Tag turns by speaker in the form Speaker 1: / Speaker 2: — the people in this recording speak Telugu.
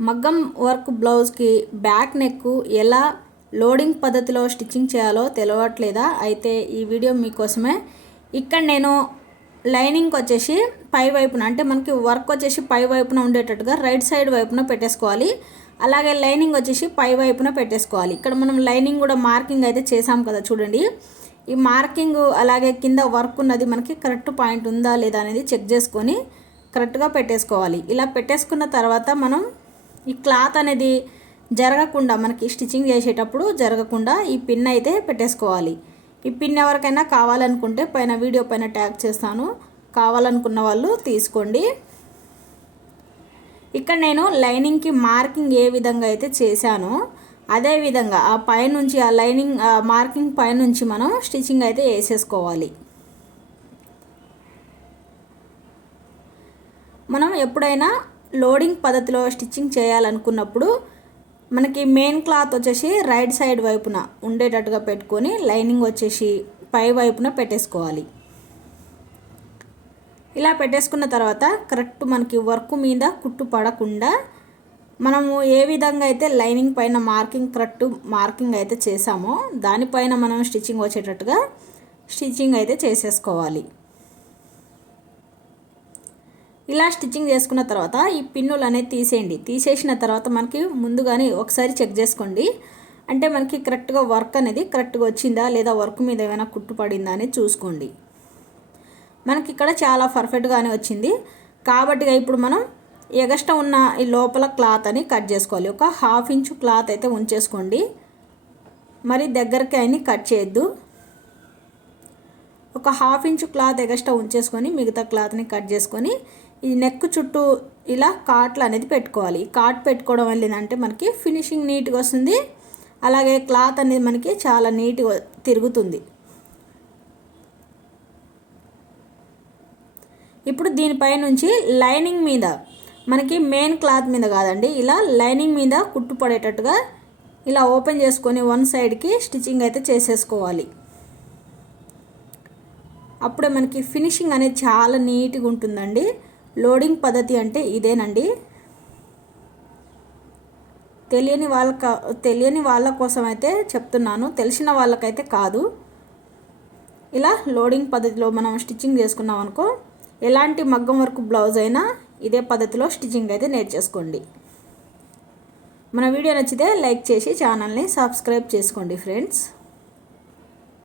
Speaker 1: మగ్గం వర్క్ బ్లౌజ్కి బ్యాక్ నెక్ ఎలా లోడింగ్ పద్ధతిలో స్టిచ్చింగ్ చేయాలో తెలియట్లేదా అయితే ఈ వీడియో మీకోసమే. ఇక్కడ నేను లైనింగ్ వచ్చేసి పై వైపున అంటే మనకి వర్క్ వచ్చేసి పై వైపున ఉండేటట్టుగా రైట్ సైడ్ వైపున పెట్టేసుకోవాలి. అలాగే లైనింగ్ వచ్చేసి పై వైపున పెట్టేసుకోవాలి. ఇక్కడ మనం లైనింగ్ కూడా మార్కింగ్ అయితే చేసాం కదా చూడండి. ఈ మార్కింగ్ అలాగే కింద వర్క్ ఉన్నది మనకి కరెక్ట్ పాయింట్ ఉందా లేదా అనేది చెక్ చేసుకొని కరెక్ట్గా పెట్టేసుకోవాలి. ఇలా పెట్టేసుకున్న తర్వాత మనం ఈ క్లాత్ అనేది జరగకుండా మనకి స్టిచ్చింగ్ చేసేటప్పుడు జరగకుండా ఈ పిన్ అయితే పెట్టేసుకోవాలి. ఈ పిన్ ఎవరికైనా కావాలనుకుంటే పైన వీడియో పైన ట్యాగ్ చేస్తాను. కావాలనుకున్న వాళ్ళు తీసుకోండి. ఇక్కడ నేను లైనింగ్కి మార్కింగ్ ఏ విధంగా అయితే చేశానో అదేవిధంగా ఆ పైనుంచి ఆ లైనింగ్ ఆ మార్కింగ్ పైనుంచి మనం స్టిచ్చింగ్ అయితే వేసేసుకోవాలి. మనం ఎప్పుడైనా లోడింగ్ పద్ధతిలో స్టిచ్చింగ్ చేయాలనుకున్నప్పుడు మనకి మెయిన్ క్లాత్ వచ్చేసి రైట్ సైడ్ వైపున ఉండేటట్టుగా పెట్టుకొని లైనింగ్ వచ్చేసి పై వైపున పెట్టేసుకోవాలి. ఇలా పెట్టేసుకున్న తర్వాత కరెక్ట్ మనకి వర్క్ మీద కుట్టు పడకుండా మనము ఏ విధంగా అయితే లైనింగ్ పైన మార్కింగ్ కరెక్ట్ మార్కింగ్ అయితే చేసామో దానిపైన మనం స్టిచ్చింగ్ వచ్చేటట్టుగా స్టిచ్చింగ్ అయితే చేసేసుకోవాలి. ఇలా స్టిచ్చింగ్ చేసుకున్న తర్వాత ఈ పిన్నులు అనేది తీసేయండి. తీసేసిన తర్వాత మనకి ముందుగానే ఒకసారి చెక్ చేసుకోండి. అంటే మనకి కరెక్ట్గా వర్క్ అనేది కరెక్ట్గా వచ్చిందా లేదా వర్క్ మీద ఏమైనా కుట్టు పడిందా అనేది చూసుకోండి. మనకి ఇక్కడ చాలా పర్ఫెక్ట్గానే వచ్చింది. కాబట్టి ఇప్పుడు మనం ఎగస్ట ఉన్న ఈ లోపల క్లాత్ అని కట్ చేసుకోవాలి. ఒక హాఫ్ ఇంచు క్లాత్ అయితే ఉంచేసుకోండి. మరి దగ్గరకి అయినా కట్ చేయొద్దు. ఒక హాఫ్ ఇంచు క్లాత్ ఎగస్ట్రా ఉంచేసుకొని మిగతా క్లాత్ని కట్ చేసుకొని ఈ నెక్ చుట్టూ ఇలా కాట్లు అనేది పెట్టుకోవాలి. కాట్ పెట్టుకోవడం వల్ల ఏంటంటే మనకి ఫినిషింగ్ నీట్గా వస్తుంది. అలాగే క్లాత్ అనేది మనకి చాలా నీట్గా తిరుగుతుంది. ఇప్పుడు దీనిపై నుంచి లైనింగ్ మీద మనకి మెయిన్ క్లాత్ మీద కాదండి ఇలా లైనింగ్ మీద కుట్టు పడేటట్టుగా ఇలా ఓపెన్ చేసుకొని వన్ సైడ్కి స్టిచ్చింగ్ అయితే చేసేసుకోవాలి. అప్పుడే మనకి ఫినిషింగ్ అనేది చాలా నీట్గా ఉంటుందండి. లోడింగ్ పద్ధతి అంటే ఇదేనండి. తెలియని వాళ్ళ తెలియని వాళ్ళ కోసం అయితే చెప్తున్నాను. తెలిసిన వాళ్ళకైతే కాదు. ఇలా లోడింగ్ పద్ధతిలో మనం స్టిచ్చింగ్ చేసుకున్నాం అనుకో ఎలాంటి మగ్గం వర్క్ బ్లౌజ్ అయినా ఇదే పద్ధతిలో స్టిచ్చింగ్ అయితే నేర్చేసుకోండి. మన వీడియో నచ్చితే లైక్ చేసి ఛానల్ని సబ్స్క్రైబ్ చేసుకోండి ఫ్రెండ్స్.